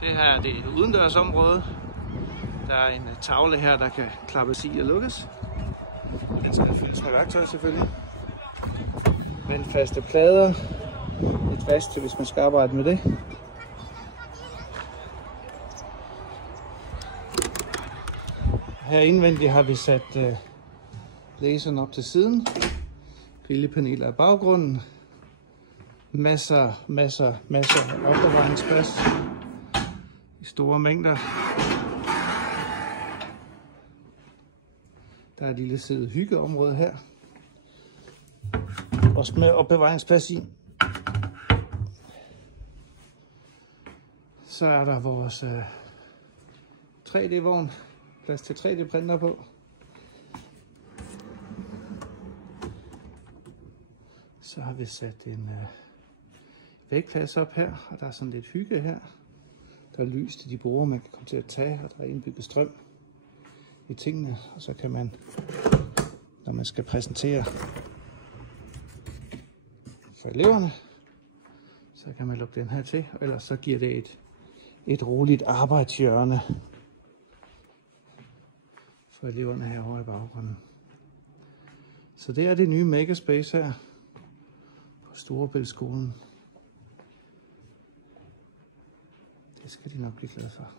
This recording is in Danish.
Det her det er et udendørsområde. Der er en tavle her, der kan klappes i og lukkes. Den skal fyldes med værktøj selvfølgelig. Vandfaste plader. Et vask til, hvis man skal arbejde med det. Her indvendigt har vi sat laseren op til siden. Grillepaneler i baggrunden. Masser af opbevaringsplads i store mængder. Der er et lille siddet hyggeområde her. Også med opbevaringsplads i. Så er der vores 3D-vogn. Plads til 3D-printer på. Så har vi sat en vægplads op her, og der er sådan lidt hygge her. Der er lys til de borde, man kan komme til at tage, og der er indbygget strøm i tingene. Og så kan man, når man skal præsentere for eleverne, så kan man lukke den her til, og ellers så giver det et roligt arbejdshjørne for eleverne herovre i baggrunden. Så det er det nye Makerspace her på Storebæltsskolen. Det skal de nok blive glade for.